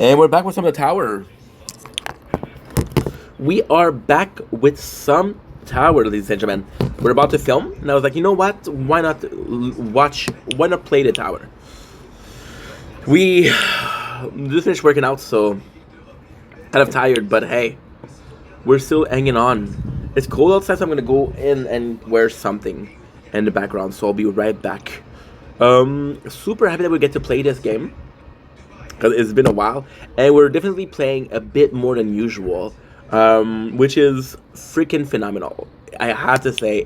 And we're back with some of the tower. We are back with some tower, ladies and gentlemen. We're about to film, and I was like, you know what? Why not watch? Why not play the tower? We just finished working out, so kind of tired, but hey, we're still hanging on. It's cold outside, so I'm gonna go in and wear something in the background. So I'll be right back. Super happy that we get to play this game because it's been a while, and we're definitely playing a bit more than usual, which is freaking phenomenal. I have to say,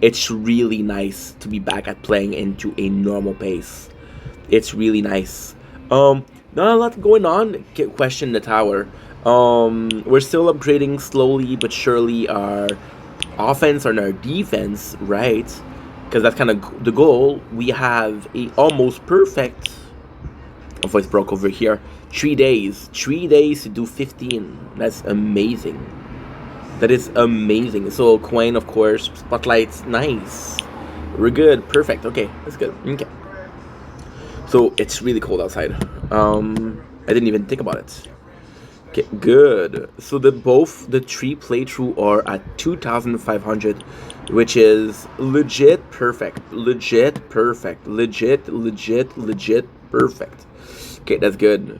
it's really nice to be back at playing into a normal pace. It's really nice. Not a lot going on. Question the tower. We're still upgrading slowly but surely our offense and our defense, right? Because that's kind of the goal. We have a almost perfect. My voice broke over here. 3 days. 3 days to do 15. That's amazing. That is amazing. So, Queen, of course. Spotlights. Nice. We're good. Perfect. Okay. That's good. Okay. So, it's really cold outside. I didn't even think about it. Okay, good. So, both the three playthrough are at 2,500, which is legit perfect. Legit perfect. Legit perfect. Okay, that's good.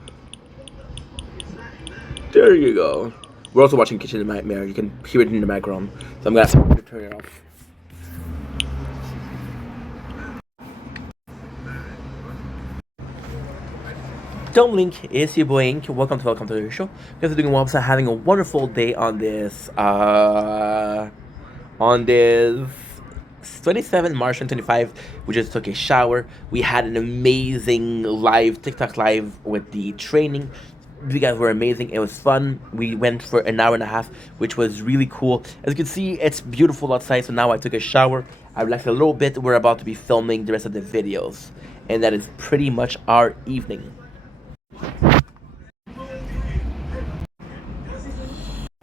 There you go. We're also watching Kitchen Nightmare. You can hear it in the background. So I'm gonna have to turn it off. Don't blink, it's your boy Ink. Welcome to the show. You guys are doing well. So having a wonderful day on this 27 March 2025. We just took a shower. We had an amazing live TikTok live with the training. You guys were amazing. It was fun. We went for an hour and a half, which was really cool. As you can see, it's beautiful outside. So now I took a shower. I relaxed a little bit. We're about to be filming the rest of the videos, and that is pretty much our evening.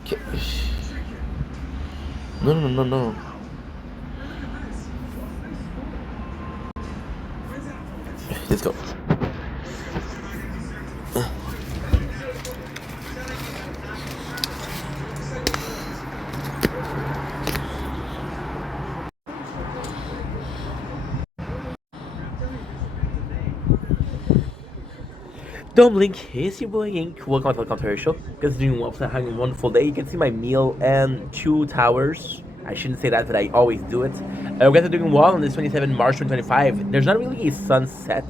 Okay. No. Let's go. Don't blink, it's your boy Ink. Welcome to our show. Guys doing well, having a wonderful day. You can see my meal and two towers. I shouldn't say that, but I always do it. You guys are doing well on this 27 March 2025. There's not really a sunset,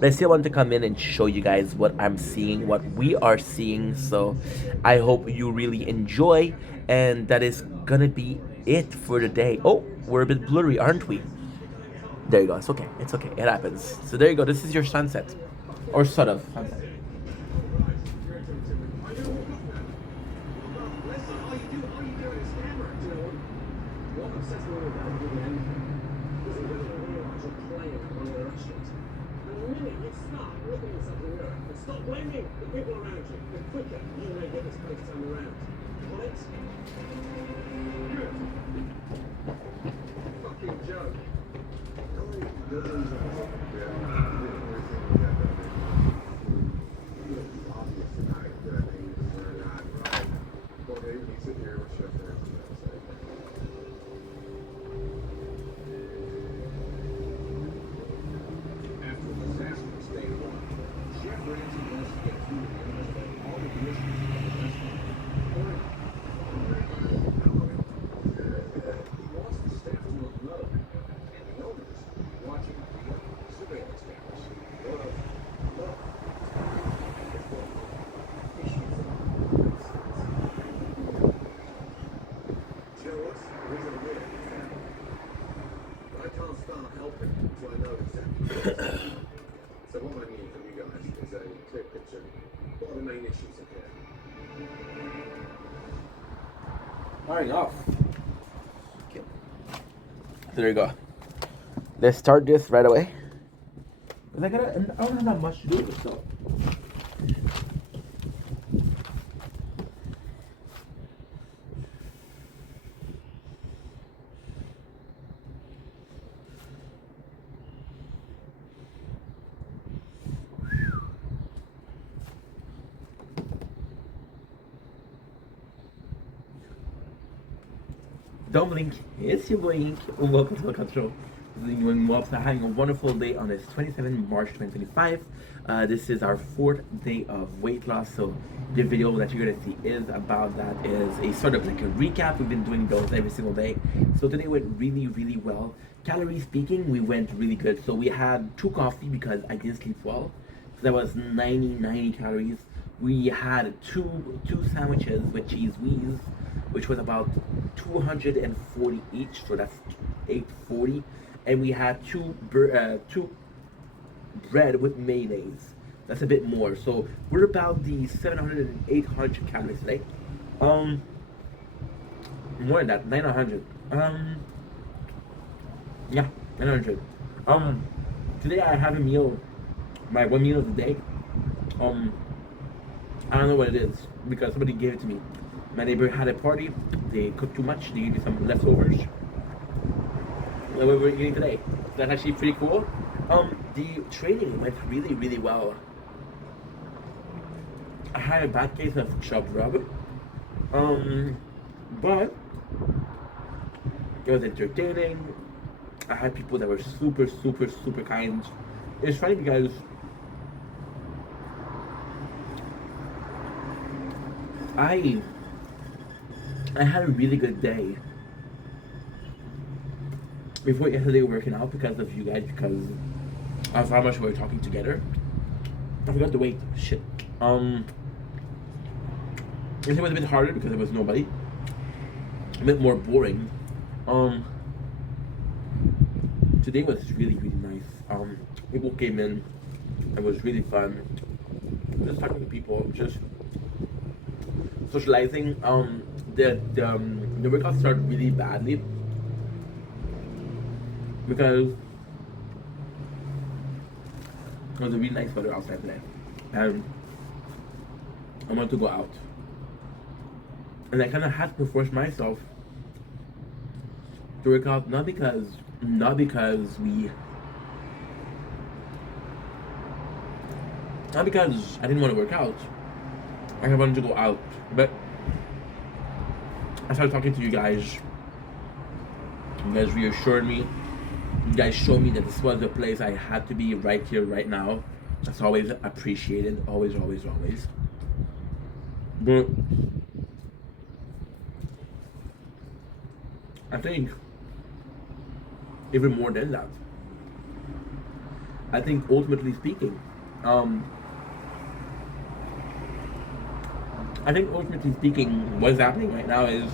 but I still want to come in and show you guys what I'm seeing, what we are seeing. So I hope you really enjoy, and that is gonna be it for the day. Oh, we're a bit blurry, aren't we? There you go. It's okay. It's okay. It happens. So there you go. This is your sunset, or sort of sunset. Stop blaming the people around you. The quicker you may get this place turned around. Got it? Good. Fucking joke. So what I need from you guys is a clear picture. What are the main issues in here? Firing off. Okay. So there you go. Let's start this right away. I don't have that much to do, so. Don't blink. It's your boy Ink. Welcome to the Cut Show. Doing well, having a wonderful day on this 27th March 2025. This is our 4th day of weight loss. So the video that you're gonna see is about that is a sort of like a recap. We've been doing those every single day. So today went really well. Calorie speaking, we went really good. So we had 2 coffee because I didn't sleep well. So that was 90 calories. We had two sandwiches with cheese whiz, which was about 240 each, so that's 840. And we had two bread with mayonnaise. That's a bit more. So we're about the 700 and 800 calories today. More than that, 900. Yeah, 900. Today I have a meal, my one meal of the day. I don't know what it is because somebody gave it to me. My neighbor had a party. They cooked too much. They gave me some leftovers. What we're eating today. That's actually pretty cool. The training went really well. I had a bad case of chopped rubber. But it was entertaining. I had people that were super kind. It's funny because I had a really good day before yesterday working out because of you guys, because of how much we were talking together. I forgot to wait. Shit. It was a bit harder because there was nobody. A bit more boring. Today was really nice. People came in. It was really fun. Just talking to people. Just socializing. The workout started really badly because it was a really nice weather outside today, and I wanted to go out, and I kind of had to force myself to work out, not because I didn't want to work out. I wanted to go out, but I started talking to you guys. You guys reassured me. You guys showed me that this was the place I had to be, right here, right now. That's always appreciated. Always. But I think even more than that, I think ultimately speaking, what's happening right now is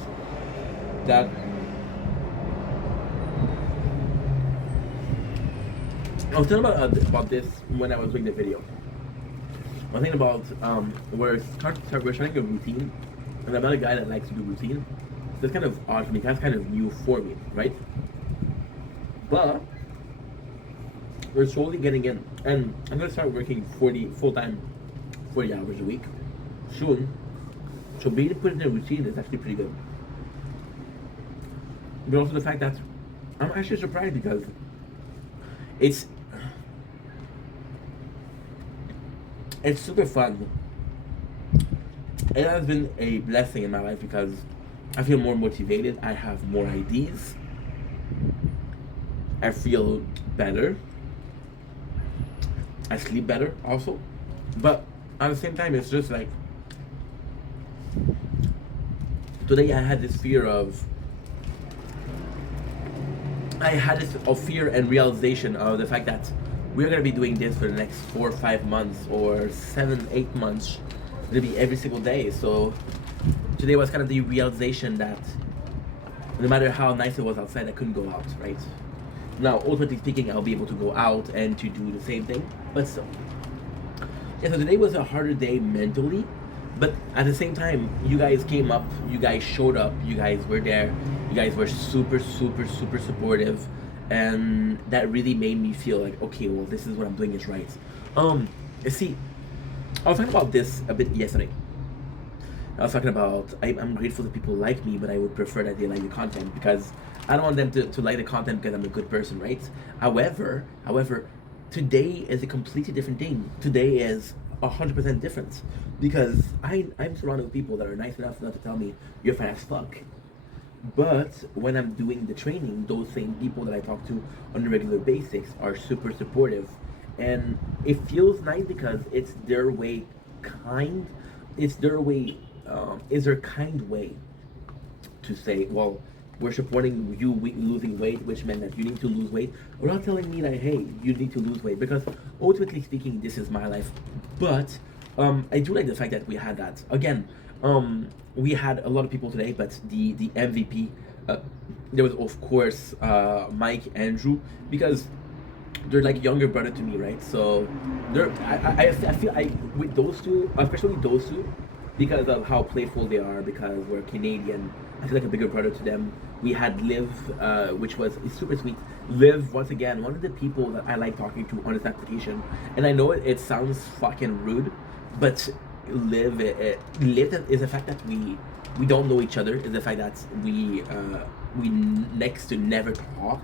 that I was telling about this when I was doing the video. One thing about we're trying a routine, and I'm not a guy that likes to do routine. So it's kind of odd for me. That's kind of new for me, right? But we're slowly getting in, and I'm gonna start working 40 hours a week soon. So being put in a routine is actually pretty good. But also the fact that I'm actually surprised because it's super fun. It has been a blessing in my life because I feel more motivated. I have more ideas. I feel better. I sleep better also. But at the same time, it's just like today I had this fear and realization of the fact that we're gonna be doing this for the next 4 or 5 months or 7, 8 months. It's gonna be every single day. So today was kind of the realization that no matter how nice it was outside, I couldn't go out, right? Now, ultimately speaking, I'll be able to go out and to do the same thing, but still. Yeah, so today was a harder day mentally, but at the same time, you guys came up, you guys showed up, you guys were there, you guys were super supportive, and that really made me feel like, okay, well, this is what I'm doing is right. See, I was talking about this a bit yesterday. I was talking about I'm grateful that people like me, but I would prefer that they like the content because I don't want them to like the content because I'm a good person, right? However, today is a completely different thing. Today is 100% different because I'm surrounded with people that are nice enough not to tell me you're fat as fuck. But when I'm doing the training, those same people that I talk to on a regular basis are super supportive, and it feels nice because it's their way, kind. It's their way. Is their kind way to say, well, we're supporting you losing weight, which meant that you need to lose weight, without telling me that, hey, you need to lose weight. Because ultimately speaking, this is my life. But I do like the fact that we had that. Again, we had a lot of people today, but the MVP, uh, there was, of course, Mike, Andrew, because they're like younger brother to me, right? So they're I feel I with those two, especially those two, because of how playful they are, because we're Canadian. I feel like a bigger brother to them. We had Liv, which was super sweet. Liv, once again, one of the people that I like talking to on this application. And I know it sounds fucking rude, but Liv is the fact that we don't know each other. Is the fact that we next to never talk,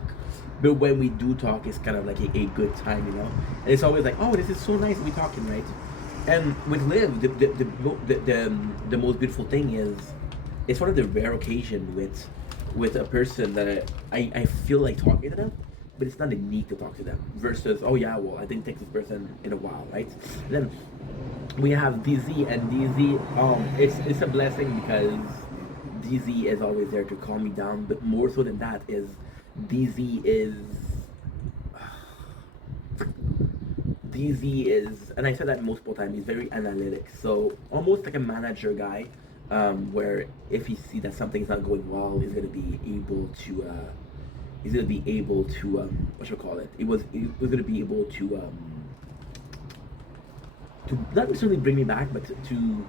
but when we do talk, it's kind of like a good time, you know. And it's always like, oh, this is so nice, we talking, right? And with Liv, the most beautiful thing is, it's one of the rare occasions with a person that I feel like talking to them, but it's not a need to talk to them. Versus, oh yeah, well, I didn't text this person in a while, right? And then we have DZ, and DZ, it's a blessing because DZ is always there to calm me down. But more so than that is, DZ is DZ is, and I said that multiple times, he's very analytic. So almost like a manager guy, where if he see that something's not going well, he's gonna be able to, what should I call it? He was gonna be able to not necessarily bring me back, but to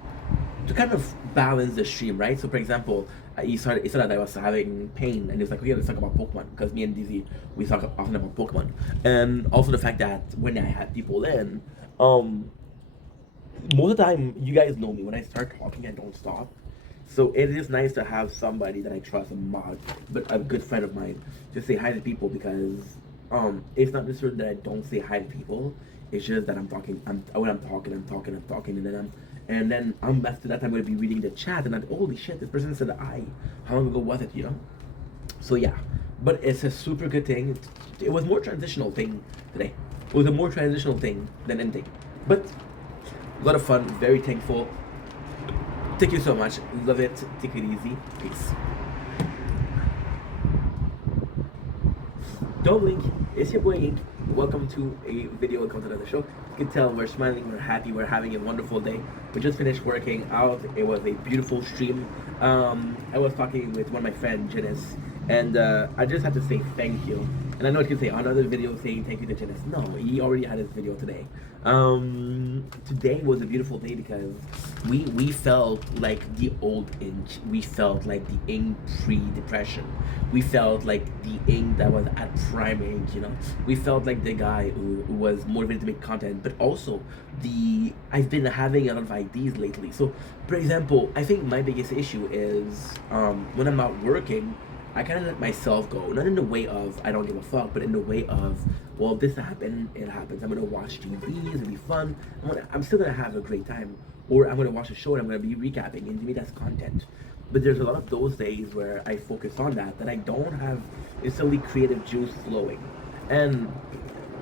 kind of balance the stream, right? So, for example, he saw that I was having pain, and he was like, "Okay, let's talk about Pokemon," because me and DZ, we talk often about Pokemon, and also the fact that when I had people in, um, most of the time, you guys know me. When I start talking, I don't stop. So it is nice to have somebody that I trust, a mod, but a good friend of mine, to say hi to people, because it's not necessarily that I don't say hi to people. It's just that I'm talking. When I'm talking, and then after that I'm going to be reading the chat, and I'm, holy shit, this person said I. How long ago was it? You know. So yeah, but it's a super good thing. It was more transitional thing today. It was a more transitional thing than anything, but a lot of fun. Very thankful. Thank you so much. Love it. Take it easy. Peace. Don't blink. It's your boy Ink. Welcome to a video content of the show. You can tell we're smiling, we're happy, we're having a wonderful day. We just finished working out. It was a beautiful stream. I was talking with one of my friends, Janice, and I just have to say thank you. And I know you can say another video saying thank you to Janice. No, he already had his video today. Today was a beautiful day because we felt like the old Ink. We felt like the Ink pre-depression. We felt like the Ink that was at prime Ink, you know. We felt like the guy who was motivated to make content, but also I've been having a lot of ideas lately. So, for example, I think my biggest issue is when I'm not working, I kind of let myself go. Not in the way of I don't give a fuck, but in the way of, well, this happened, it happens. I'm gonna watch TV, it'll be fun. I'm still gonna have a great time. Or I'm gonna watch a show and I'm gonna be recapping, and to me that's content. But there's a lot of those days where I focus on that I don't have necessarily creative juice flowing. And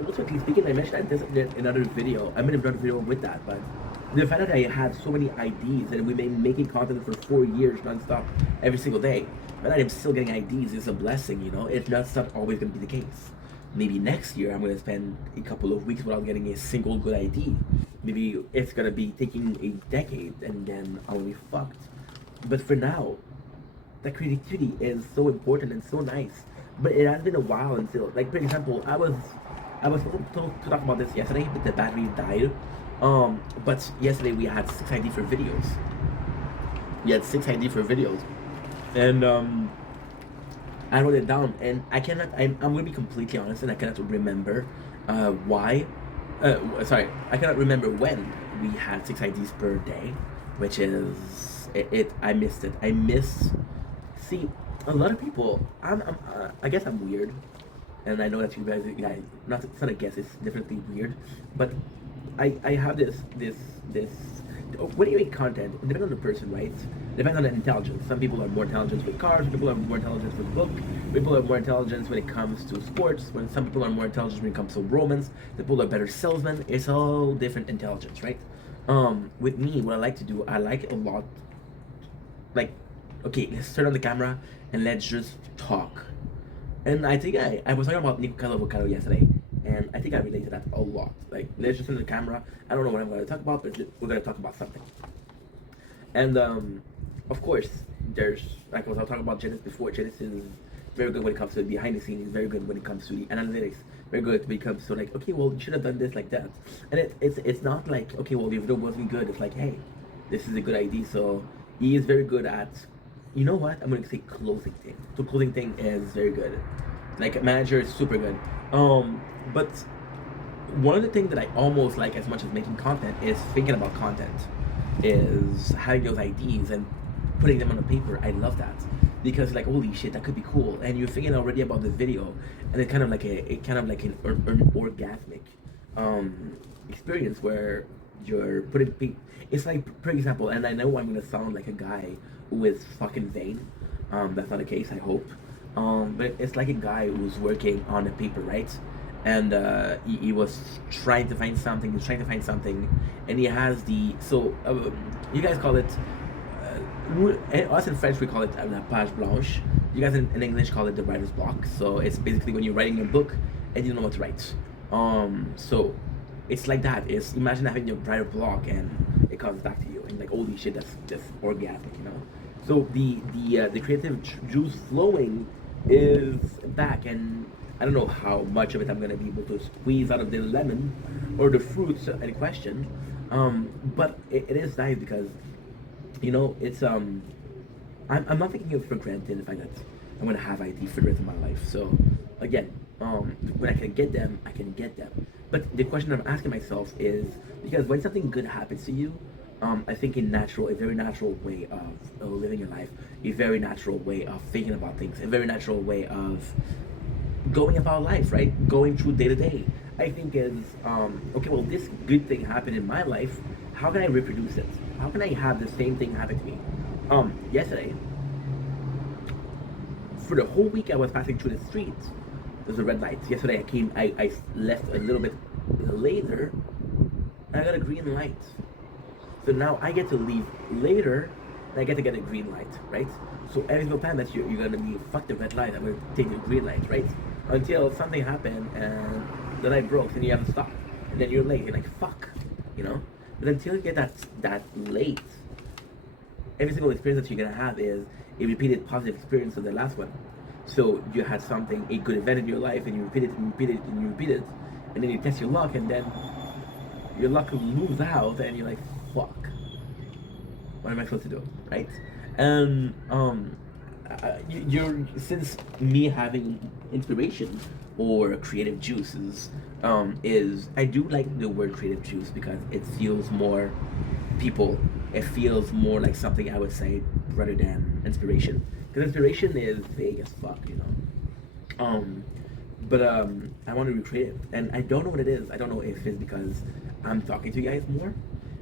ultimately speaking, I mentioned that in another video. I made another video with that, but the fact that I had so many ideas and we've been making content for 4 years nonstop every single day, but I'm still getting ideas is a blessing, you know. That's not always going to be the case. Maybe next year I'm going to spend a couple of weeks without getting a single good idea. Maybe it's going to be taking a decade and then I'll be fucked. But for now, that creativity is so important and so nice. But it has been a while until, like, for example, I was supposed to talk about this yesterday, but the battery died. But yesterday we had 6 ID for videos. We had 6 ID for videos, and I wrote it down, and I cannot. I'm gonna be completely honest, and I cannot remember why. Sorry, I cannot remember when we had 6 IDs per day, which is it. I missed it. I miss. See, a lot of people. I guess I'm weird, and I know that you guys. Not. It's not a guess. It's definitely weird, but I have this when you make content, it depends on the person, right? It depends on the intelligence. Some people are more intelligent with cars. Some people are more intelligent with book. People are more intelligent when it comes to sports. When some people are more intelligent when it comes to romance. People are better salesmen. It's all different intelligence, right? With me, what I like to do, I like a lot. Like, okay, let's turn on the camera and let's just talk. And I think I was talking about Nico Avocado yesterday, and I think I relate to that a lot. Like, let's just turn on the camera. I don't know what I'm going to talk about, but we're going to talk about something. And of course, there's like I was talking about Genesis before. Genesis is very good when it comes to behind the scenes. Very good when it comes to the analytics. Very good when it comes to like, okay, well, you should have done this like that. And it's not like, okay, well, the video wasn't good. It's like, hey, this is a good idea. So he is very good at, you know what? I'm gonna say closing thing. So closing thing is very good. Like manager is super good. But one of the things that I almost like as much as making content is thinking about content, is having those ideas and putting them on the paper. I love that because like holy shit, that could be cool. And you're thinking already about the video, and it's kind of like an orgasmic experience where you're putting. It's like, for example, and I know I'm gonna sound like a guy who is fucking vain. That's not the case. I hope. But it's like a guy who's working on a paper, right? And he was trying to find something. He's trying to find something, and he has the you guys call it. Us in French we call it la page blanche. You guys in English call it the writer's block. So it's basically when you're writing a book and you don't know what to write. So it's like that. It's imagine having your writer block and it comes back to you and like holy shit, that's orgasmic, you know. So the creative juice flowing is back, and I don't know how much of it I'm gonna be able to squeeze out of the lemon or the fruits in question. But it is nice because you know it's I'm not taking it for granted the fact that I'm gonna have ideas for the rest of my life. So again, when I can get them, I can get them. But the question I'm asking myself is because when something good happens to you, I think a very natural way of living your life, a very natural way of thinking about things, a very natural way of going about life, right? Going through day to day. I think is okay. Well, this good thing happened in my life. How can I reproduce it? How can I have the same thing happen to me? Yesterday, for the whole week, I was passing through the streets. There's a red light. Yesterday, I left a little bit later, and I got a green light. So now I get to leave later, and I get to get a green light, right? So every single time that you're gonna be fuck the red light, I'm gonna take the green light, right? Until something happened and the light broke and you have to stop, and then you're late. You're like fuck, you know. But until you get that late, every single experience that you're gonna have is a repeated positive experience of the last one. So you had something, a good event in your life, and you repeat it and repeat it and you repeat it, and then you test your luck, and then your luck moves out, and you're like, fuck, what am I supposed to do, right? And you're since me having inspiration or creative juices, is I do like the word creative juice because it feels more people. It feels more like something I would say rather than inspiration. Because inspiration is vague as fuck, you know. But I want to be creative, and I don't know what it is. I don't know if it's because I'm talking to you guys more.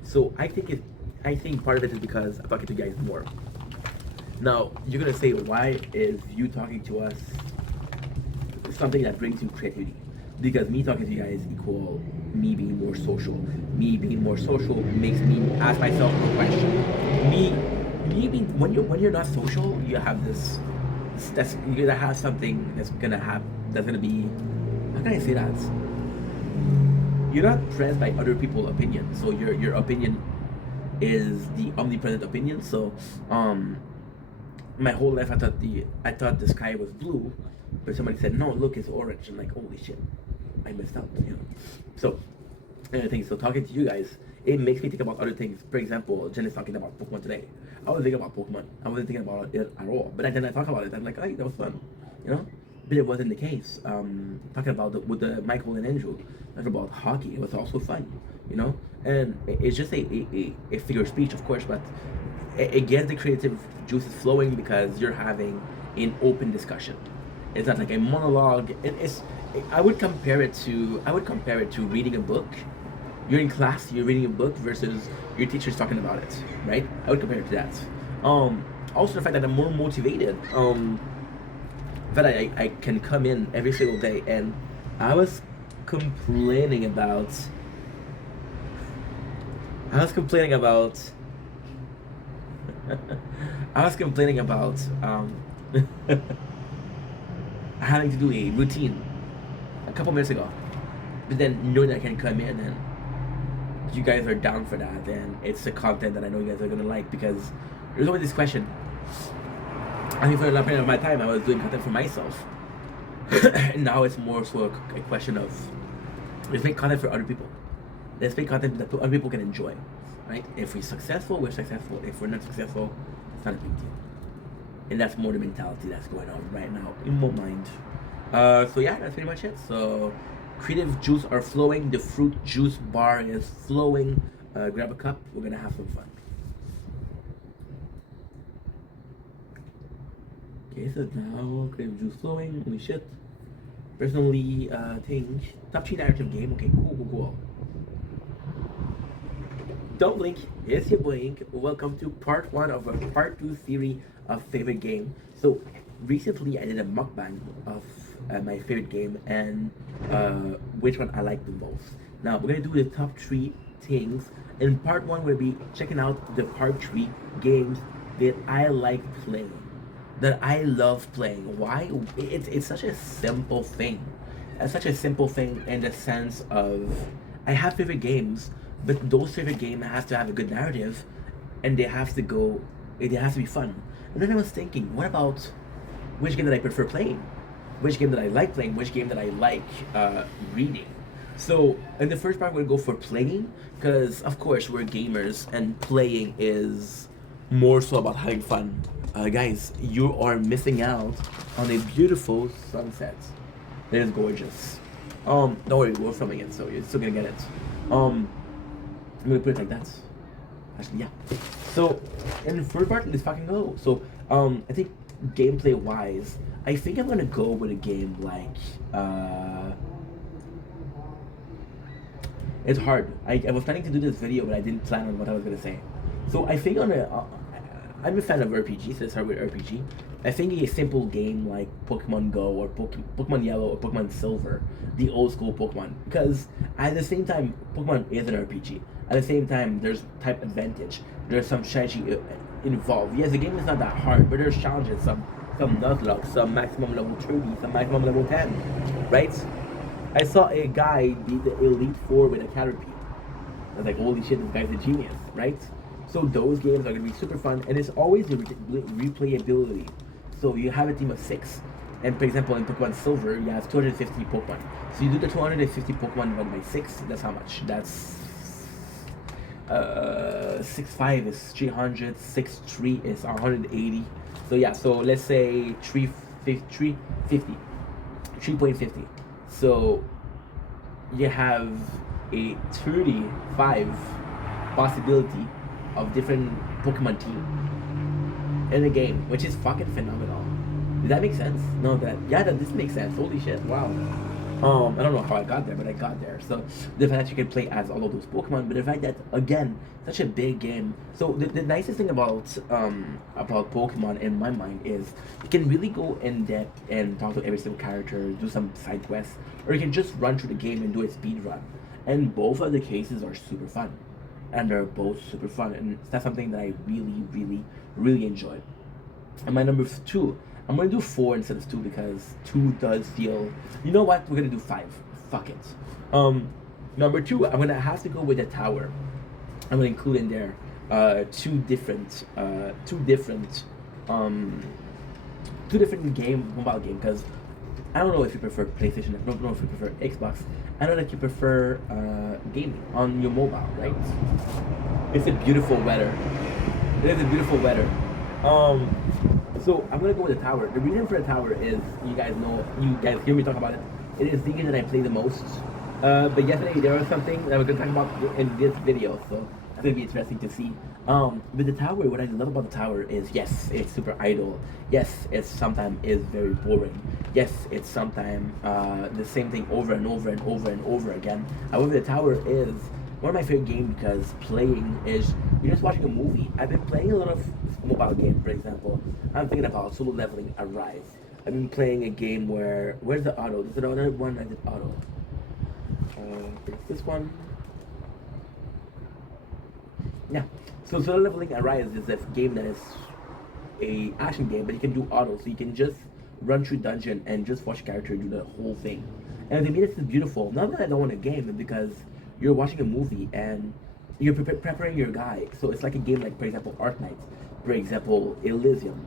So I think part of it is because I'm talking to you guys more. Now you're gonna say, why is you talking to us something that brings you creativity? Because me talking to you guys equal me being more social. Me being more social makes me ask myself a question. Me being when you're not social, you have this that's you're gonna have something that's gonna be, how can I say that? You're not pressed by other people's opinions. So your opinion is the omnipresent opinion. So my whole life I thought the sky was blue, but somebody said no, look, it's orange. I'm like, holy shit, I messed up, you know. So anything. So talking to you guys, it makes me think about other things. For example, Jen is talking about Pokemon today. I wasn't thinking about Pokemon. I wasn't thinking about it at all. But then I talk about it. I'm like, hey, that was fun, you know. But it wasn't the case. Talking about with the Michael and Andrew, talking about hockey, it was also fun, you know. And it's just a figure of speech, of course, but it gets the creative juices flowing because you're having an open discussion. It's not like a monologue. I would compare it to reading a book You're in class, you're reading a book versus your teacher's talking about it, right? I would compare it to that. Also the fact that I'm more motivated. That I can come in every single day, and I was complaining about. I was complaining about. I was complaining about having to do a routine a couple minutes ago, but then knowing that I can come in and you guys are down for that, and it's the content that I know you guys are gonna like, because there's always this question. I mean, for a long period of my time, I was doing content for myself, and now it's more so a question of let's make content for other people. Let's make content that other people can enjoy, right? If we're successful, we're successful. If we're not successful, it's not a big deal. And that's more the mentality that's going on right now in my mind. So yeah, that's pretty much it. So creative juice are flowing. The fruit juice bar is flowing. Grab a cup. We're gonna have some fun. Okay, so now creative juice flowing. Holy shit. Personally, think top 3 narrative game. Okay, cool. Don't blink. Yes, you blink. Welcome to part 1 of a part 2 series of favorite game. So recently I did a mukbang of my favorite game and which one I like the most. Now we're gonna do the top 3 things. In part 1 we'll be checking out the part 3 games that I like playing, that I love playing. Why? It's such a simple thing. It's such a simple thing in the sense of I have favorite games, but those favorite games have to have a good narrative, and they have to be fun. And then I was thinking, what about which game that I prefer playing, which game that I like playing, which game that I like reading. So in the first part we'll go for playing, because of course we're gamers and playing is more so about having fun. Guys, you are missing out on a beautiful sunset. That is gorgeous. Don't worry, we're filming it, so you're still gonna get it. I'm gonna put it like that. Actually, yeah. So, in the first part, let's fucking go. So, I think gameplay wise, I think I'm gonna go with a game like, it's hard. I was planning to do this video, but I didn't plan on what I was gonna say. So, I think I'm a fan of RPG, so let's start with RPG. I think a simple game like Pokemon Go or Pokemon Yellow or Pokemon Silver, the old school Pokemon, because at the same time, Pokemon is an RPG. At the same time, there's type advantage. There's some strategy involved. Yes, the game is not that hard, but there's challenges. Some Nuzlocke, some maximum level 30, some maximum level 10, right? I saw a guy beat the Elite Four with a Caterpie. I was like, holy shit, this guy's a genius, right? So those games are gonna be super fun, and it's always the replayability. So you have a team of 6, and for example in Pokemon Silver you have 250 Pokemon. So you do the 250 Pokemon divided by 6. That's how much? That's 6.5 is 300, 6.3 is 180. So yeah, so let's say 3.50. So you have a 35 possibility of different Pokemon team in the game, which is fucking phenomenal. Does that make sense? No, this makes sense. Holy shit! Wow. I don't know how I got there, but I got there. So the fact that you can play as all of those Pokemon, but the fact that again, such a big game. So the nicest thing about Pokemon in my mind is you can really go in depth and talk to every single character, do some side quests, or you can just run through the game and do a speed run. And both of the cases are super fun, and they're both super fun, and that's something that I really enjoy. And my number 2, I'm gonna do 4 instead of 2 because 2 does feel. You know what? We're gonna do 5. Fuck it. Number 2, I'm gonna have to go with the tower. I'm gonna include in there two different mobile game, because I don't know if you prefer PlayStation. I don't know if you prefer Xbox. I know that you prefer gaming on your mobile, right? It's a beautiful weather. It is a beautiful weather. So I'm gonna go with the tower. The reason for the tower is you guys hear me talk about it. It is the game that I play the most. But yesterday there was something that I was gonna talk about in this video, so it's gonna be interesting to see. With the tower, what I love about the tower is yes, it's super idle. Yes, it sometimes is very boring. Yes, it's sometimes the same thing over and over and over and over again. However, the tower is one of my favorite games because playing is you're just watching a movie. I've been playing a lot of mobile games, for example. I'm thinking about Solo Leveling Arise. I've been playing a game where where's the auto? There's another one I did auto. It's this one. Yeah. So Solo Leveling Arise is a game that is a action game, but you can do auto, so you can just run through dungeon and just watch character do the whole thing. And to me, this is beautiful. Not that I don't want a game, because you're watching a movie and you're preparing your guy. So it's like a game, like for example, Arknight, for example, Elysium,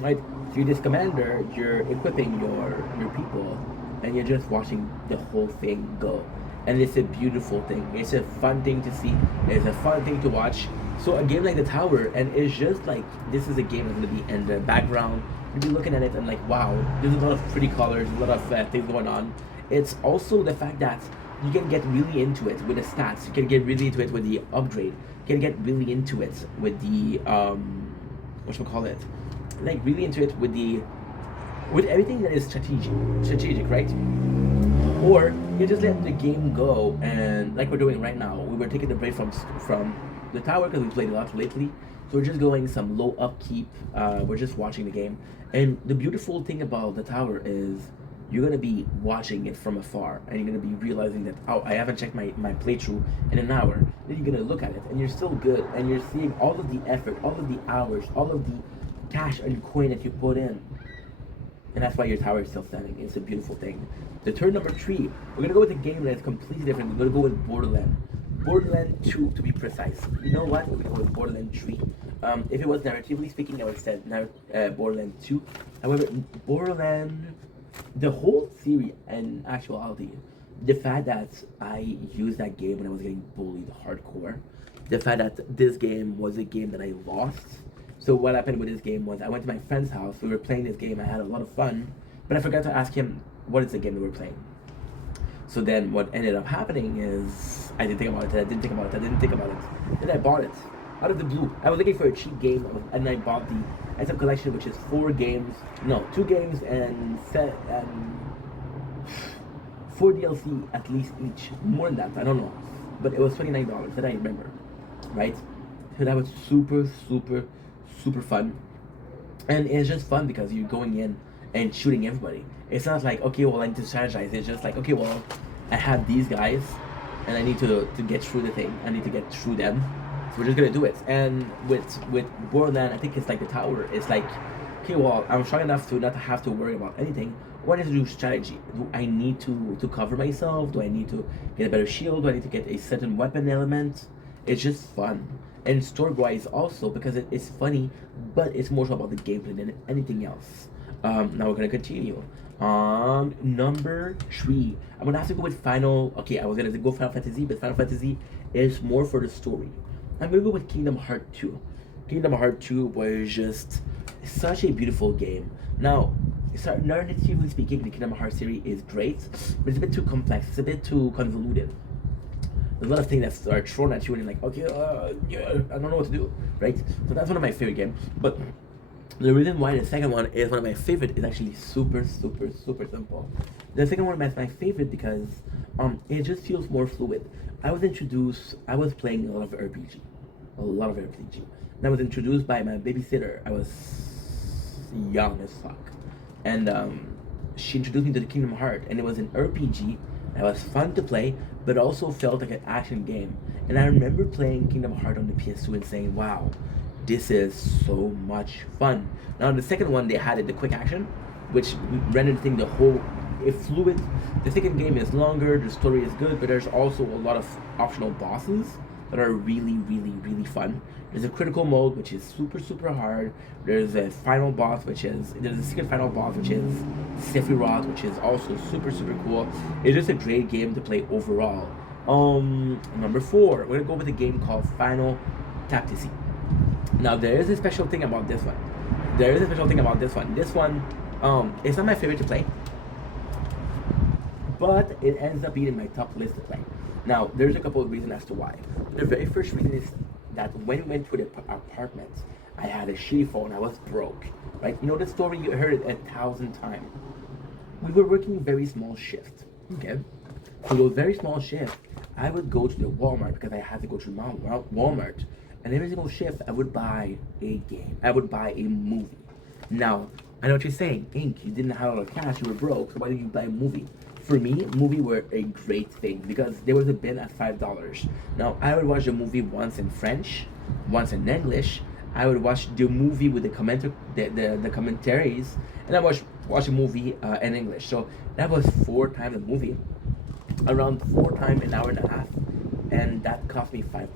right? So you're this commander, you're equipping your people, and you're just watching the whole thing go. And it's a beautiful thing. It's a fun thing to see. It's a fun thing to watch. So a game like The Tower, and it's just like this is a game that's gonna be in the background. You'll be looking at it and like, wow, there's a lot of pretty colors, a lot of things going on. It's also the fact that you can get really into it with the stats. You can get really into it with the upgrade. You can get really into it with the what should we call it? Like really into it with everything that is strategic, right? Or you just let the game go, and like we're doing right now, we were taking a break from the tower because we played a lot lately. So we're just going some low upkeep. We're just watching the game, and the beautiful thing about the tower is you're gonna be watching it from afar, and you're gonna be realizing that, oh, I haven't checked my playthrough in an hour. Then you're gonna look at it, and you're still good, and you're seeing all of the effort, all of the hours, all of the cash and coin that you put in, and that's why your tower is still standing. It's a beautiful thing. The turn number 3, we're gonna go with a game that is completely different. We're gonna go with Borderland 2 to be precise. You know what? We're gonna go with Borderland 3. If it was narratively speaking, I would have said Borderland 2. However, Borderland, the whole series in actuality, the fact that I used that game when I was getting bullied hardcore, the fact that this game was a game that I lost. So what happened with this game was I went to my friend's house, we were playing this game, I had a lot of fun, but I forgot to ask him what is the game that we're playing. So then what ended up happening is I didn't think about it. Then I bought it out of the blue. I was looking for a cheap game, and I bought the item collection, which is 2 games and 4 DLC at least each. More than that, I don't know, but it was $29 that I remember, right? So that was super fun, and it's just fun because you're going in and shooting everybody. It's not like, okay, well, I need to strategize. It's just like, okay, well, I have these guys, and I need to get through the thing. I need to get through them. So we're just gonna do it. And with Borderland, I think it's like the tower. It's like, okay, well, I'm strong enough to not have to worry about anything. What is to do strategy? Do I need to cover myself? Do I need to get a better shield? Do I need to get a certain weapon element? It's just fun. And story-wise also, because it's funny, but it's more so about the gameplay than anything else. Now we're gonna continue. Number 3, I'm gonna have to go with Final. Okay, I was gonna go Final Fantasy, but Final Fantasy is more for the story. I'm gonna go with Kingdom Hearts 2. Kingdom Hearts 2 was just such a beautiful game. Now, narratively speaking, the Kingdom Hearts series is great, but it's a bit too complex. It's a bit too convoluted. There's a lot of things that are thrown at you, and you're like, okay, yeah, I don't know what to do, right? So that's one of my favorite games. But the reason why the second one is one of my favorite is actually super simple. The second one is my favorite because it just feels more fluid. I was playing a lot of RPG. And I was introduced by my babysitter. I was young as fuck. And she introduced me to the Kingdom Hearts, and it was an RPG. It was fun to play, but also felt like an action game. And I remember playing Kingdom Hearts on the PS2 and saying, wow, this is so much fun. Now the second one, they had the quick action, which rendered the thing fluid. The second game is longer, the story is good, but there's also a lot of optional bosses that are really fun. There's a critical mode, which is super hard. There's a final boss, there's a secret final boss, which is Sephiroth, which is also super cool. It's just a great game to play overall. Number 4, we're gonna go with a game called Final Tactics. Now there is a special thing about this one. This one, it's not my favorite to play, but it ends up being in my top list to play. Now, there's a couple of reasons as to why. The very first reason is that when we went to the apartment, I had a shitty phone. I was broke, right? You know the story, you heard it 1,000 times. We were working very small shift, okay? So those very small shift, I would go to the Walmart because I had to go to Walmart, and every single shift I would buy a game. I would buy a movie. Now I know what you're saying, Ink. You didn't have a lot of cash. You were broke. So why did you buy a movie? For me, movie were a great thing because there was a bin at $5. Now I would watch the movie once in French, once in English. I would watch the movie with the commentaries, and I watch a movie in English. So that was 4 times a movie, around 4 times an hour and a half, and that cost me $5.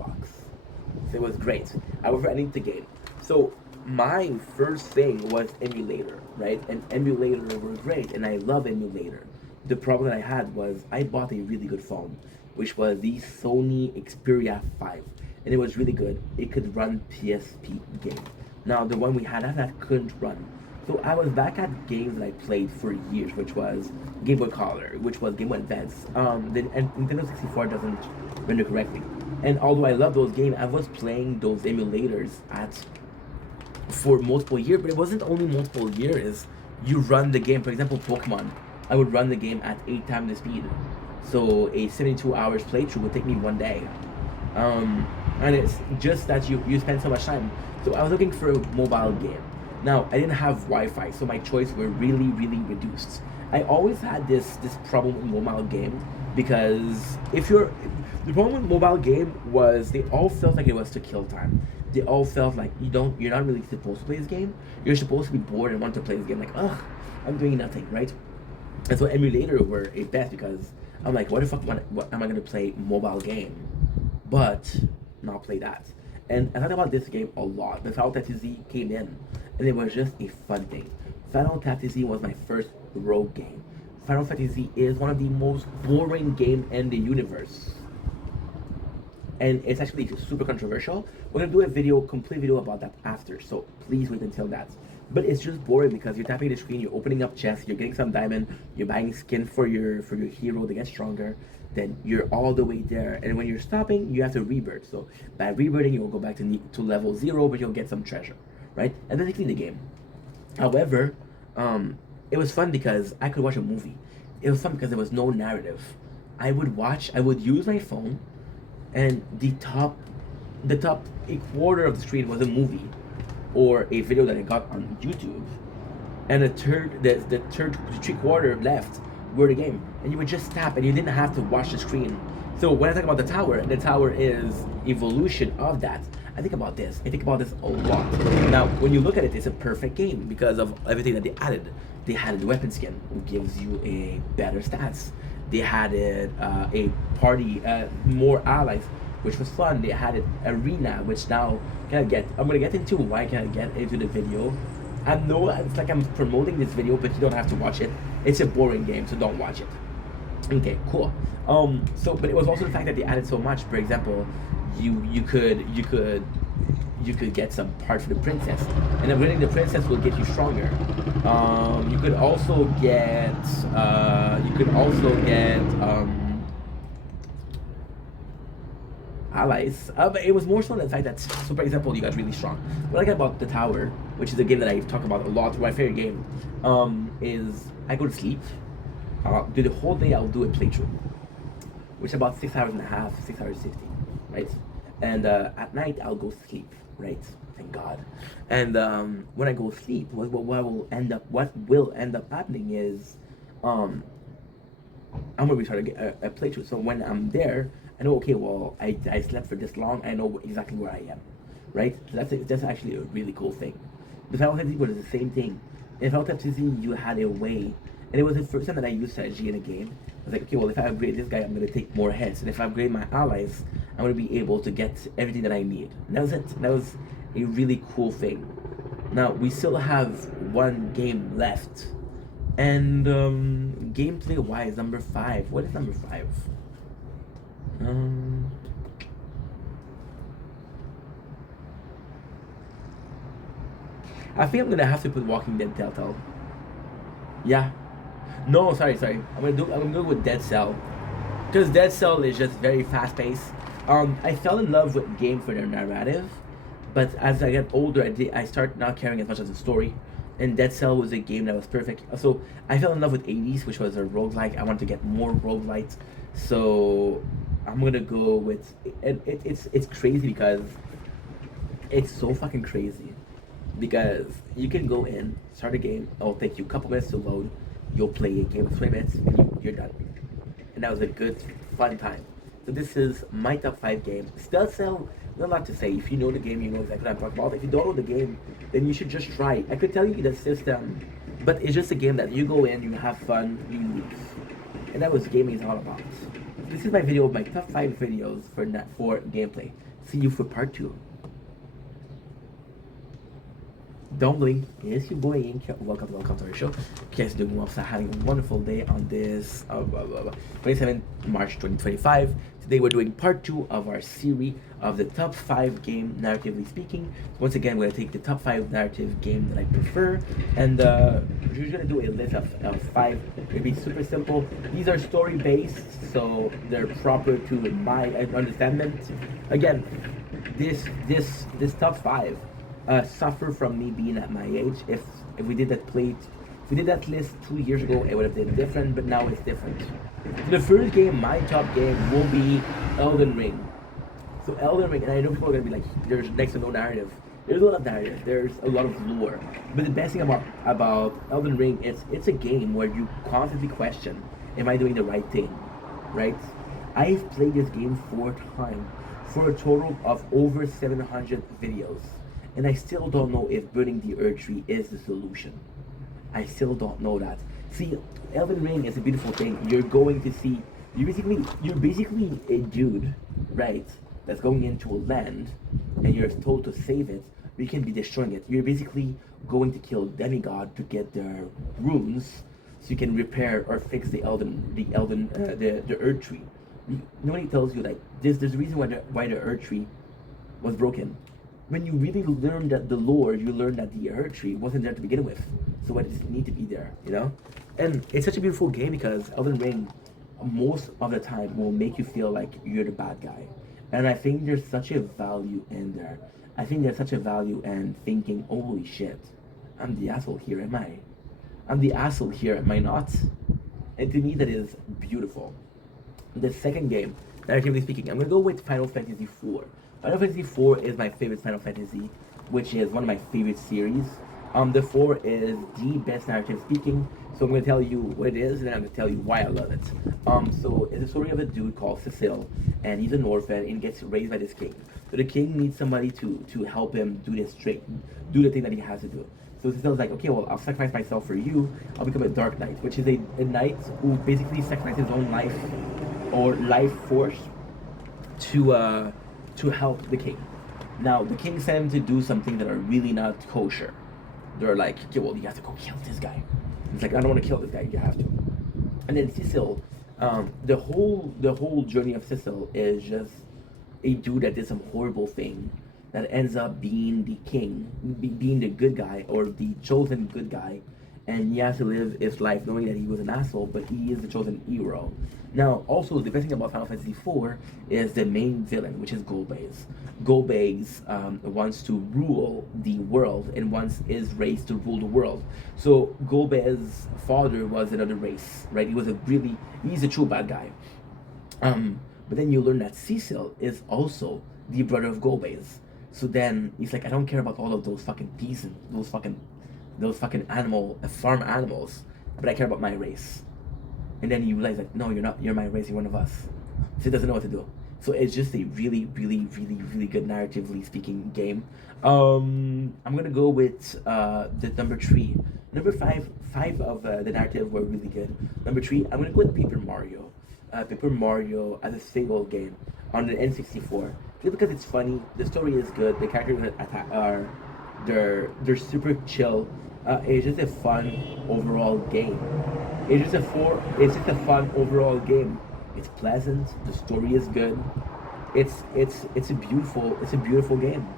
So it was great. However, I need the game. So my first thing was emulator, right? And emulator were great, and I love emulator. The problem that I had was I bought a really good phone, which was the Sony Xperia 5, and it was really good. It could run PSP games. Now the one we had that couldn't run. So I was back at games that I played for years, which was Game Boy Color, which was Game Boy Advance. And Nintendo 64 doesn't render correctly. And although I love those games, I was playing those emulators at for multiple years, but it wasn't only multiple years. You run the game, for example, Pokemon. I would run the game at 8 times the speed. So a 72 hours playthrough would take me 1 day. And it's just that you spend so much time. So I was looking for a mobile game. Now I didn't have Wi-Fi, so my choices were really reduced. I always had this problem with mobile game because if you're the problem with mobile game was they all felt like it was to kill time. They all felt like you're not really supposed to play this game. You're supposed to be bored and want to play this game. Like, ugh, I'm doing nothing, right? And so emulator were a best because I'm like, what am I gonna play mobile game, but not play that? And I thought about this game a lot. The Final Fantasy Z came in, and it was just a fun thing. Final Fantasy Z was my first rogue game. Final Fantasy is one of the most boring game in the universe. And it's actually super controversial. We're gonna do a complete video about that after, so please wait until that. But it's just boring because you're tapping the screen, you're opening up chests, you're getting some diamond, you're buying skin for your hero to get stronger, then you're all the way there, and when you're stopping, you have to rebirth. So by rebirthing, you'll go back to level 0, but you'll get some treasure, right? And then basically the game. However, it was fun because I could watch a movie. It was fun because there was no narrative. I would use my phone, and the top a quarter of the screen was a movie or a video that I got on YouTube, and the third 3/4 left were the game, and you would just tap and you didn't have to watch the screen. So when I talk about the tower is evolution of that. I think about this a lot. Now when you look at it, it's a perfect game because of everything that they added. They added the weapon skin, which gives you a better stats. They added a party, more allies, which was fun. They had an arena, which now I'm gonna get into why can I get into the video. I know it's like I'm promoting this video, but you don't have to watch it. It's a boring game, so don't watch it. Okay, cool. But it was also the fact that they added so much. For example, you could get some parts for the princess, and upgrading the princess will get you stronger. You could also get allies. But it was more so the fact that, so for example, you got really strong. What I like about the tower, which is a game that I talk about a lot, my favorite game, is I go to sleep. Do the whole day I'll do a playthrough, which is about 6 hours and a half, 6 hours 50, right? And at night I'll go sleep, right? Thank God. And when I go sleep, what will end up happening is, I'm gonna be starting a playthrough. So when I'm there, I know, okay, well, I slept for this long. I know exactly where I am, right? So that's actually a really cool thing. The Final Fantasy was the same thing. In Final Fantasy, you had a way, and it was the first time that I used strategy in a game. I was like, okay, well, if I upgrade this guy, I'm gonna take more hits, and if I upgrade my allies, I'm gonna be able to get everything that I need. And that was it. That was a really cool thing. Now we still have one game left, and gameplay wise, number 5. What is number 5? I think I'm gonna have to put Walking Dead Telltale. Yeah. No, sorry. I'm gonna go with Dead Cell, because Dead Cell is just very fast paced. I fell in love with game for their narrative, but as I get older, I start not caring as much as the story. And Dead Cell was a game that was perfect. So I fell in love with 80s, which was a roguelike. I wanted to get more roguelites. So I'm gonna go with it's crazy because it's so fucking crazy because you can go in, start a game, it'll take you a couple minutes to load, you'll play a game of 20 minutes, and you're done. And that was a good, fun time. So this is my top 5 game. Still sell, not a lot to say. If you know the game, you know exactly what I'm talking about. If you don't know the game, then you should just try it. I could tell you the system, but it's just a game that you go in, you have fun, you lose. And that was gaming is all about. This is my video of my top 5 videos for gameplay. See you for part 2. Don't blink. It's your boy Ink. Welcome to our show. You guys doing well? So having a wonderful day on this 27th March 2025. Today we're doing part 2 of our series of the top 5 game narratively speaking. Once again, we're gonna take the top 5 narrative game that I prefer, and we're gonna do a list of 5. It'll be super simple. These are story based, so they're proper to my understanding. Again, this top 5. Suffer from me being at my age. If we did that list 2 years ago, it would have been different, but now it's different. The first game, my top game, will be Elden Ring. So Elden Ring, and I know people are gonna be like, there's next to no narrative. There's a lot of narrative. There's a lot of lore. But the best thing about Elden Ring is it's a game where you constantly question, am I doing the right thing, right? I've played this game 4 times for a total of over 700 videos. And I still don't know if burning the Erdtree is the solution. I still don't know that. See, Elden Ring is a beautiful thing. You're going to see, you're basically a dude, right, that's going into a land, and you're told to save it, but you can be destroying it. You're basically going to kill demigod to get their runes, so you can repair or fix the Erdtree. Nobody tells you like there's a reason why the Erdtree was broken. When you really learn that the lore, you learn that the Erdtree wasn't there to begin with, so it just need to be there, you know. And it's such a beautiful game because Elden Ring, most of the time, will make you feel like you're the bad guy, and I think there's such a value in there. I think there's such a value in thinking, holy shit, I'm the asshole here, am I? I'm the asshole here, am I not? And to me, that is beautiful. The second game, narratively speaking, I'm gonna go with Final Fantasy IV. Final Fantasy IV is my favorite Final Fantasy, which is one of my favorite series. The 4 is the best narrative speaking, so I'm going to tell you what it is, and then I'm going to tell you why I love it. So it's a story of a dude called Cecil, and he's an orphan and gets raised by this king. So the king needs somebody to help him do the thing that he has to do. So Cecil's like, okay, well, I'll sacrifice myself for you. I'll become a Dark Knight, which is a knight who basically sacrifices his own life or life force to help the king. Now, the king sent him to do something that are really not kosher. They're like, okay, well, you have to go kill this guy. He's like, I don't want to kill this guy. You have to. And then Cecil, the whole journey of Cecil is just a dude that did some horrible thing that ends up being the king, being the good guy or the chosen good guy, and he has to live his life knowing that he was an asshole, but he is the chosen hero. Now, also, the best thing about Final Fantasy IV is the main villain, which is Golbez. Golbez wants to rule the world and wants his race to rule the world. So Golbez's father was another race, right? He's a true bad guy. But then you learn that Cecil is also the brother of Golbez. So then he's like, I don't care about all of those fucking peasants, those fucking farm animals, but I care about my race. And then you realize that no, you're my race, you're one of us. So he doesn't know what to do. So it's just a really, really, really, really good narratively speaking game. I'm gonna go with the number 3. Number 5 of the narrative were really good. Number 3, I'm gonna go with Paper Mario. Paper Mario as a single game on the N64. Just because it's funny, the story is good, the characters they're super chill. It's just a fun overall game. It's just a fun overall game. It's pleasant. The story is good. It's a beautiful game.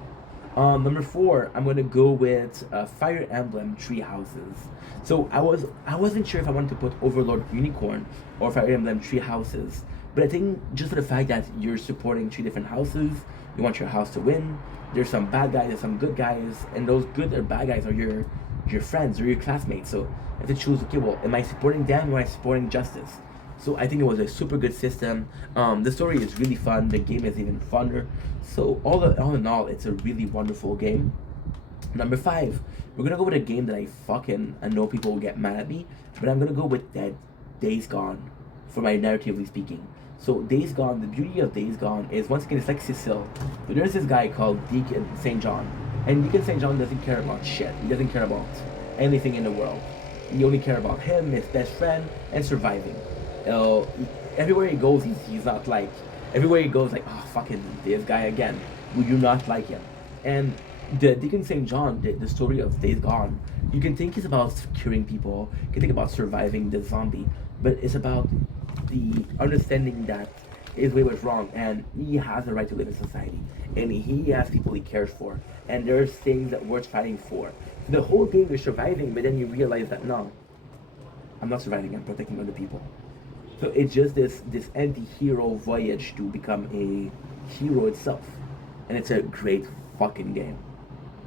Number 4, I'm gonna go with Fire Emblem Three Houses. So I wasn't sure if I wanted to put Overlord Unicorn or Fire Emblem Three Houses, but I think just for the fact that you're supporting 3 different houses, you want your house to win. There's some bad guys, there's some good guys, and those good or bad guys are your friends or your classmates. So you have to choose, okay, well, am I supporting them or am I supporting justice? So I think it was a super good system. The story is really fun. The game is even funner. So all in all, it's a really wonderful game. Number five, we're gonna go with a game that I know people will get mad at me, but I'm gonna go with that Days Gone, for my narratively speaking. So Days Gone, the beauty of Days Gone is once again it's like Cecil, but there's this guy called Deacon St. John, and Deacon St. John doesn't care about shit. He doesn't care about anything in the world. He only care about him, his best friend, and surviving. Uh, Everywhere he goes, he's not like everywhere he goes like oh fucking this guy again. We do not like him, and the Deacon St. John, the story of Days Gone, you can think it's about curing people, you can think about surviving the zombie, but it's about the understanding that his way was wrong and he has the right to live in society. And he has people he cares for. And there's things that worth fighting for. So the whole game is surviving, but then you realize that no, I'm not surviving, I'm protecting other people. So it's just this anti-hero voyage to become a hero itself. And it's a great fucking game.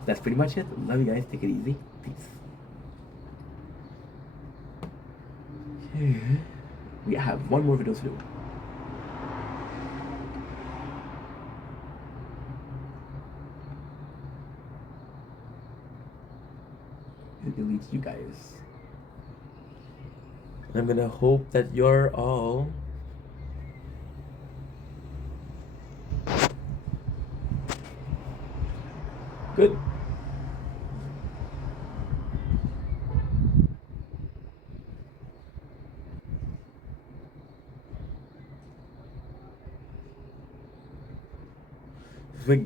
That's pretty much it. Love you guys. Take it easy. Peace. Okay. We have one more video to do. It deletes you guys. I'm gonna hope that you're all good.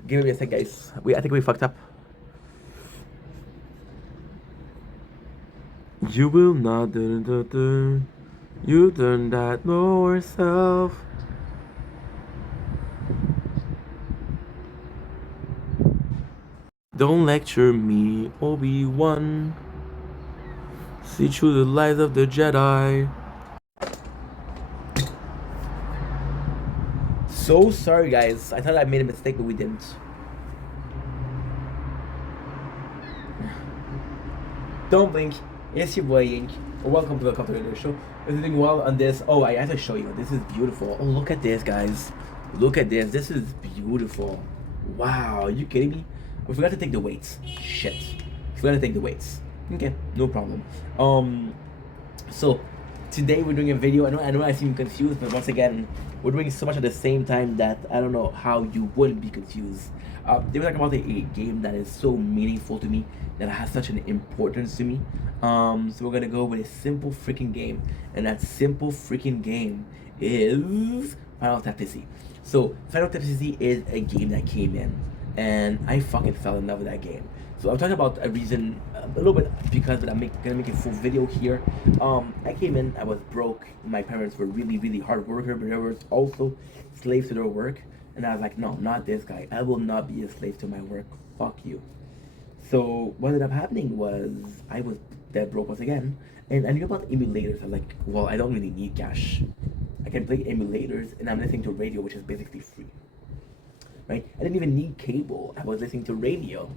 Give me a sec, guys. I think we fucked up. You will not do. You done that more yourself. Don't lecture me, Obi-Wan. See through the lies of the Jedi. So sorry, guys. I thought I made a mistake, but we didn't. Don't blink. It's your boy Ink. Welcome to the Comfort Radio Show. If you're doing well on this, I have to show you. This is beautiful. Oh, look at this, guys. Look at this. This is beautiful. Wow, are you kidding me? We forgot to take the weights. Shit. Forgot to take the weights. Okay, no problem. So today we're doing a video. I know I seem confused, but once again, we're doing so much at the same time that I don't know how you wouldn't be confused. They were talking about a game that is so meaningful to me, that has such an importance to me. So we're gonna go with a simple freaking game, and that simple freaking game is Final Fantasy. So Final Fantasy is a game that came in, and I fucking fell in love with that game. So I'm talking about a reason, a little bit because, but gonna make a full video here. I came in, I was broke. My parents were really, really hard workers, but they were also slaves to their work. And I was like, no, not this guy. I will not be a slave to my work. Fuck you. So what ended up happening was I was dead broke once again, and I knew about emulators. I'm like, well, I don't really need cash. I can play emulators, and I'm listening to radio, which is basically free. Right? I didn't even need cable. I was listening to radio.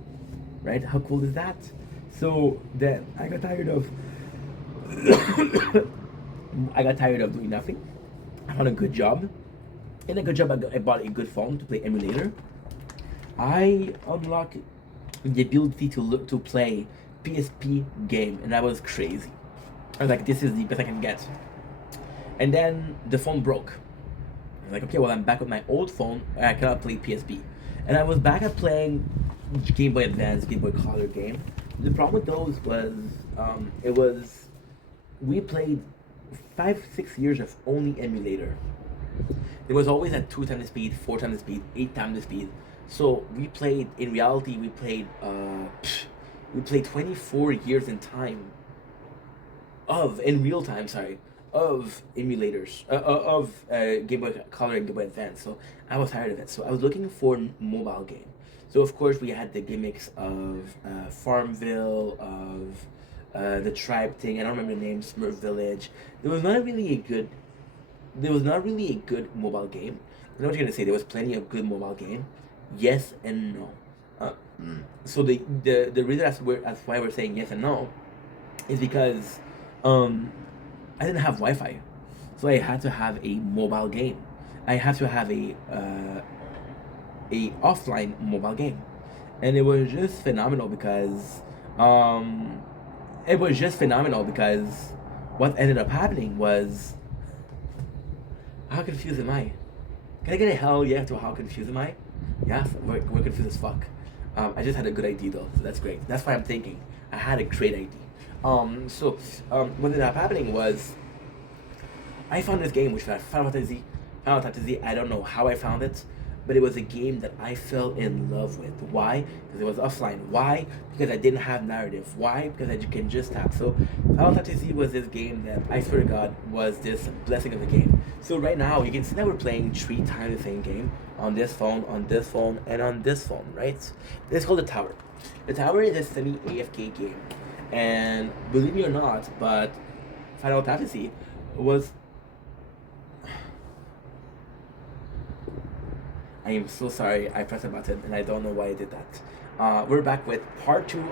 Right? How cool is that? So then I got tired of doing nothing. I found a good job. In a good job, I bought a good phone to play emulator. I unlocked the ability to play PSP game, and that was crazy. I was like, this is the best I can get. And then the phone broke. I was like, okay, well, I'm back with my old phone. I cannot play PSP. And I was back at playing Game Boy Advance, Game Boy Color game. The problem with those was, we played 5-6 years of only emulator. It was always at 2 times the speed, 4 times the speed, 8 times the speed. So we played, in reality, we played 24 years in time in real time, sorry, of emulators, Game Boy Color and Game Boy Advance. So I was tired of it. So I was looking for a mobile game. So of course we had the gimmicks of Farmville, of the tribe thing. I don't remember the name, Smurf Village. There was not really a good mobile game. I know what you're gonna say. There was plenty of good mobile game. Yes and no. So the reason that's why we're saying yes and no is because I didn't have Wi-Fi. So I had to have a mobile game. I had to have a offline mobile game, and um, it was just phenomenal because what ended up happening was, how confused am I? Can I get a hell yeah to how confused am I? Yes, we're confused as fuck. I just had a good idea though, so that's great. That's why I'm thinking. I had a great idea. What ended up happening was I found this game, which was Final Fantasy. Final Fantasy. I don't know how I found it, but it was a game that I fell in love with. Why? Because it was offline. Why? Because I didn't have narrative. Why? Because I can just tap. So Final Fantasy was this game that I swear to God was this blessing of a game. So right now you can see that we're playing 3 times the same game on this phone, and on this phone. Right? It's called the Tower. The Tower is a semi AFK game, and believe me or not, but Final Fantasy was, I am so sorry. I pressed a button and I don't know why I did that. We're back with part two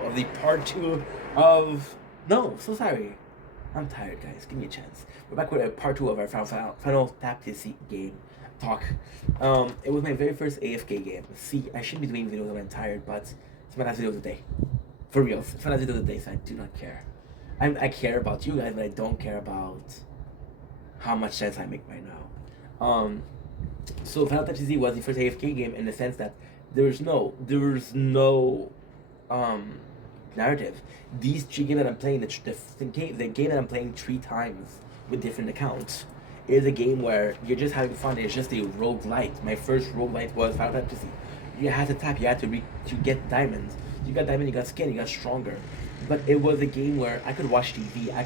of. No, so sorry. I'm tired, guys. Give me a chance. We're back with a part two of our Final Fantasy game talk. It was my very first AFK game. See, I shouldn't be doing videos when I'm tired, but it's my last video of the day. For real, it's my last video of the day, so I do not care. I care about you guys, but I don't care about how much sense I make right now. So Final Fantasy Z was the first AFK game in the sense that there was no narrative. These 3 games that I'm playing, the game that I'm playing 3 times with different accounts, is a game where you're just having fun. It's just a roguelite. My first roguelite was Final Fantasy. You had to tap, you had to get diamonds. You got diamond, you got skin, you got stronger. But it was a game where I could watch TV, I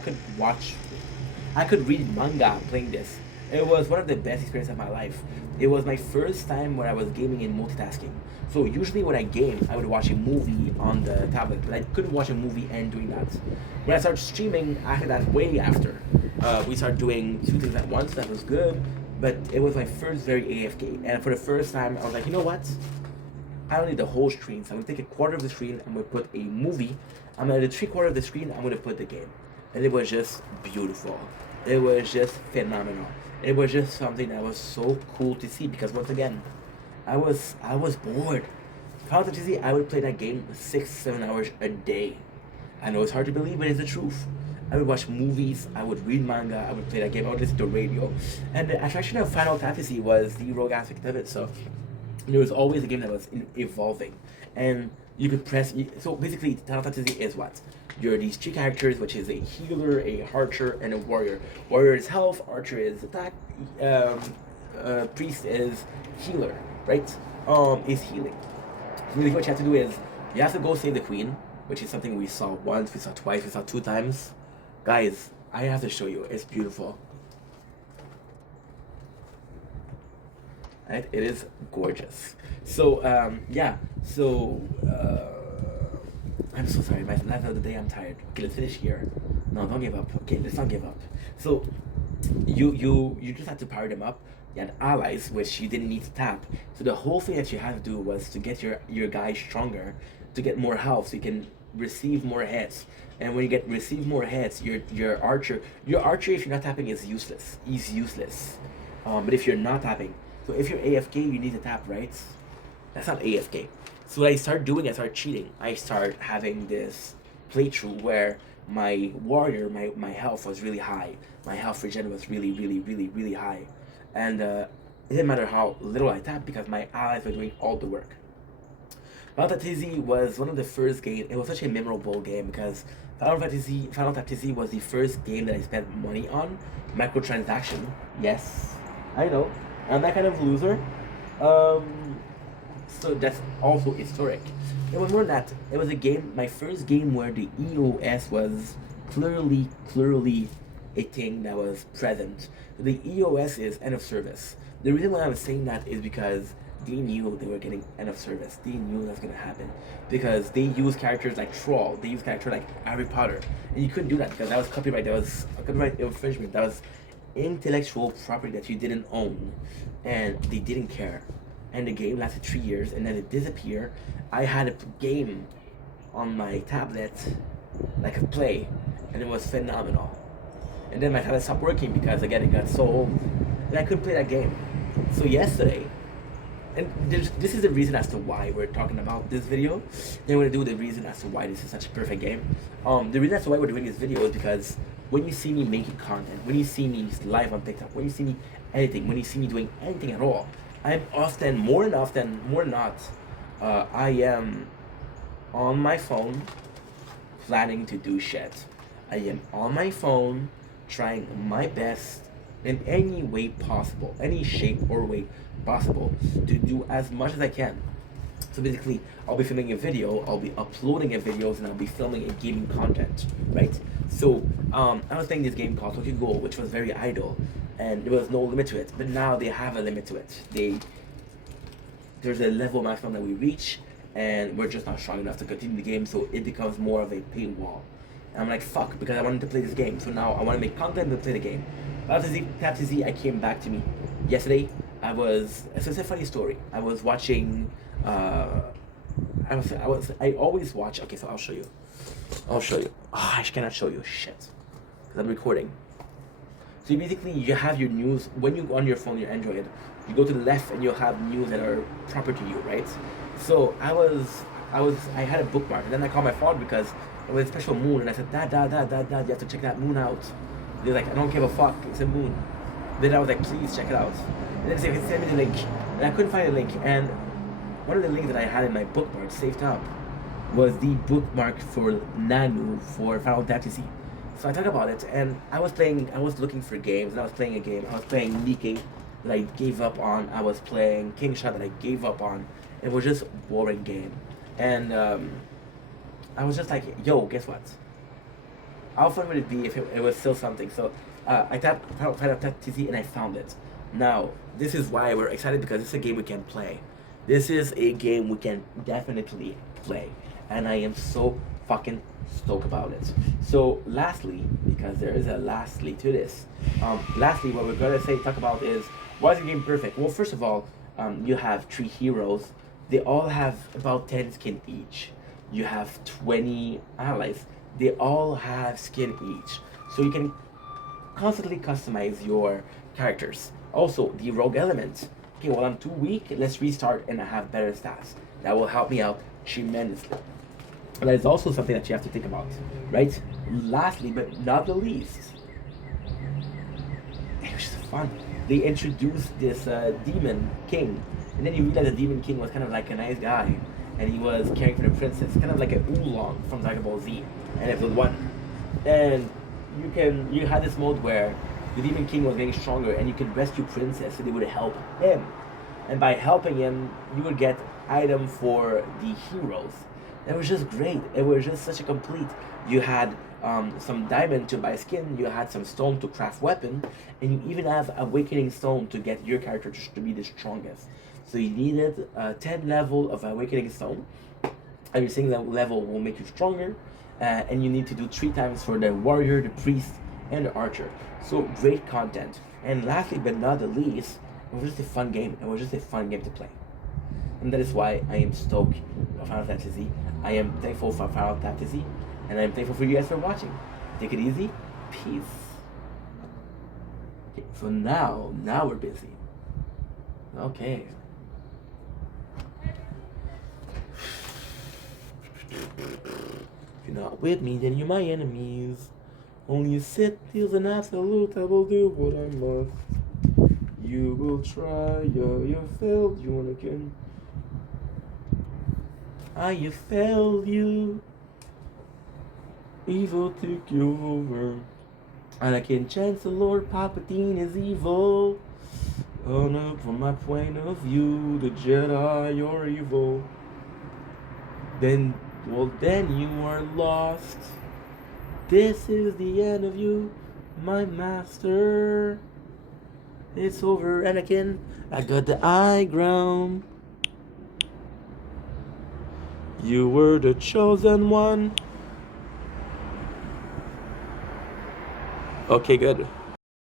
could read manga playing this. It was one of the best experiences of my life. It was my first time where I was gaming and multitasking. So usually when I game, I would watch a movie on the tablet, but I couldn't watch a movie and doing that. When I started streaming, after that, way after, we started doing 2 things at once. That was good, but it was my first very AFK. And for the first time, I was like, you know what? I don't need the whole screen, so I'm gonna take a quarter of the screen. I'm gonna put a movie. I'm gonna do 3/4 of the screen. I'm gonna put the game, and it was just beautiful. It was just phenomenal. It was just something that was so cool to see because once again, I was bored. Final Fantasy, I would play that game 6-7 hours a day. I know it's hard to believe, but it's the truth. I would watch movies, I would read manga, I would play that game, I would listen to radio. And the attraction of Final Fantasy was the rogue aspect of it. So there was always a game that was evolving, and you could press. So basically, Final Fantasy is what? You're these 3 characters, which is a healer, a archer, and a warrior. Warrior is health, archer is attack, priest is healer, right? Is healing. So really, what you have to do is you have to go save the queen, which is something we saw once, we saw twice, we saw 2 times. Guys, I have to show you. It's beautiful. Right? It is gorgeous. So yeah. So I'm so sorry. My last of the day. I'm tired. Okay, let's finish here. No, don't give up. Okay, let's not give up. So you just had to power them up. You had allies, which you didn't need to tap. So the whole thing that you had to do was to get your guy stronger, to get more health, so you can receive more hits. And when you receive more hits, your archer if you're not tapping is useless. He's useless. But if you're not tapping, so if you're AFK, you need to tap, right? That's not AFK. So what I start doing, I start cheating. I start having this playthrough where my warrior, my health was really high. My health regen was really, really, really, really high. And it didn't matter how little I tapped because my allies were doing all the work. Final Fantasy was one of the first games. It was such a memorable game because Final Fantasy was the first game that I spent money on. Microtransaction. Yes, I know. I'm that kind of loser. So that's also historic. It was more than that. It was a game, my first game where the EOS was clearly a thing that was present. The EOS is end of service. The reason why I'm saying that is because they knew they were getting end of service. They knew that's gonna happen because they use characters like Troll. They use characters like Harry Potter, and you couldn't do that because that was copyright. That was a copyright infringement. That was intellectual property that you didn't own, and they didn't care. And the game lasted 3 years, and then it disappeared. I had a game on my tablet that I could play, and it was phenomenal. and then my tablet stopped working because again it got so old, and I couldn't play that game. So yesterday, and this is the reason as to why we're talking about this video. Then we're gonna do the reason as to why this is such a perfect game. The reason as to why we're doing this video is because when you see me making content, when you see me live on TikTok, when you see me editing, when you see me doing anything at all, I'm often, more than not, I am on my phone planning to do shit. I am on my phone trying my best in any way possible, any shape or way possible, to do as much as I can. So basically, I'll be filming a video, I'll be uploading a videos, and I'll be filming a gaming content, right? So I was playing this game called Tokyo Ghoul, which was very idle, and there was no limit to it. But now they have a limit to it. There's a level maximum that we reach, and we're just not strong enough to continue the game, so it becomes more of a paywall. And I'm like, fuck, because I wanted to play this game, so now I want to make content and play the game. Tap to Z, I came back to me. Yesterday, it's a funny story. I was watching, I always watch, okay, so I'll show you. Oh, I cannot show you, shit. Because I'm recording. So basically, you have your news, when you on your phone, your Android, you go to the left and you'll have news that are proper to you, right? So I had a bookmark, and then I called my father because it was a special moon, and I said, Dad, you have to check that moon out. They're like, I don't give a fuck, it's a moon. Then I was like, please check it out. And then they said, send me the link. And I couldn't find a link, and one of the links that I had in my bookmark saved up was the bookmark for Nanu for Final Fantasy. So I talked about it, and I was looking for games, and I was playing a game. I was playing Nikke that I gave up on. I was playing King Shot that I gave up on. It was just a boring game. And I was just like, yo, guess what? How fun would it be if it was still something? So I tapped Final Fantasy and I found it. Now, this is why we're excited, because it's a game we can play. This is a game we can definitely play. And I am so fucking stoked about it. So lastly, because there is a lastly to this, lastly what we're gonna talk about is, why is the game perfect? Well, first of all, you have 3 heroes. They all have about 10 skin each. You have 20 allies. They all have skin each. So you can constantly customize your characters. Also, the rogue element. Okay, well, I'm too weak, let's restart and I have better stats. That will help me out tremendously. But that is also something that you have to think about, right? Lastly, but not the least, it was just fun. They introduced this demon king, and then you realize the demon king was kind of like a nice guy, and he was caring for the princess, kind of like an oolong from Dragon Ball Z, and episode 1. And you had this mode where the demon king was getting stronger, and you could rescue princess, so they would help him, and by helping him, you would get item for the heroes. It was just great. It was just such a complete. You had some diamond to buy skin, you had some stone to craft weapon, and you even have awakening stone to get your character to be the strongest. So you needed 10 level of awakening stone. Every single level will make you stronger, and you need to do 3 times for the warrior, the priest, and the archer. So great content. And lastly but not the least, it was just a fun game. It was just a fun game to play. And that is why I am stoked for Final Fantasy. I am thankful for Final Fantasy, and I am thankful for you guys for watching. Take it easy. Peace. Okay, so now we're busy. Okay. If you're not with me, then you're my enemies. Only sit is an absolute. I will do what I must. You will try, you failed, you wanna again. I have failed you. Evil took you over. And I can chance the Lord Palpatine is evil. Oh no, from my point of view, the Jedi are evil. Then you are lost. This is the end of you, my master. It's over, Anakin. I got the high ground. You were the chosen one. Okay, good.